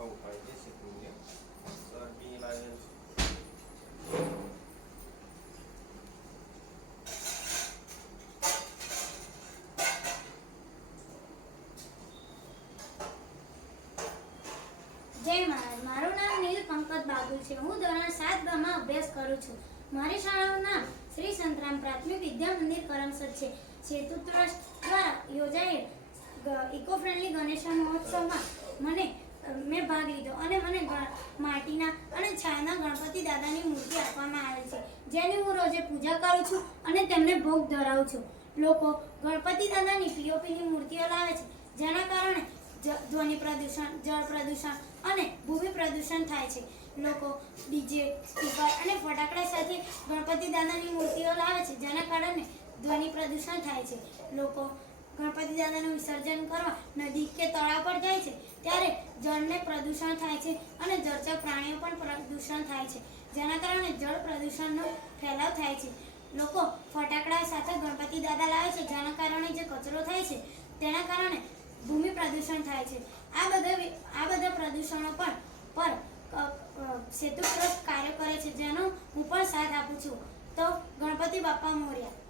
આવું થાય છે સેતુને સરકી લાગે છે. જય મહારાજ, મારું નામ નીલ પંકજ બાગુલ છે. હું ધોરણ 7 માં અભ્યાસ કરું છું. મારી શાળાનું નામ શ્રી સંતરામ પ્રાથમિક વિદ્યા મંદિર કરમસદ છે. સેતુ ટ્રસ્ટ દ્વારા યોજાયેલ ઇકો ફ્રેન્ડલી ગણેશ મહોત્સવમાં મેં ભાગ લીધો અને મને માટીના અને છાયાના ગણપતિ દાદાની મૂર્તિ આપવામાં આવેલ છે, જેની હું રોજે પૂજા કરું છું અને તેમને ભોગ ધરાવું છું. લોકો ગણપતિ દાદાની પીઓપીની મૂર્તિઓ લાવે છે, જેના કારણે ધ્વનિ પ્રદૂષણ, જળ પ્રદૂષણ અને ભૂમિ પ્રદૂષણ થાય છે. લોકો ડીજે, સ્પીકર અને ફટાકડા સાથે ગણપતિ દાદાની મૂર્તિઓ લાવે છે, જેના કારણે ધ્વનિ પ્રદૂષણ થાય છે. લોકો ગણપતિ દાદાનું વિસર્જન કરવા નદી કે તળાવ પર જાય છે, ત્યારે જળને પ્રદૂષણ થાય છે અને જળચર પ્રાણીઓ પણ પ્રદૂષણ થાય છે, જેના કારણે જળ પ્રદૂષણનો ફેલાવ થાય છે. લોકો ફટાકડા સાથે ગણપતિ દાદા લાવે છે, જેના કારણે જે કચરો થાય છે તેના કારણે ભૂમિ પ્રદૂષણ થાય છે. આ બધા પ્રદૂષણો પર સેતુ ટ્રસ્ટ કાર્ય કરે છે, જેનો હું પણ સાથ આપું છું. તો ગણપતિ બાપ્પા મોર્યા.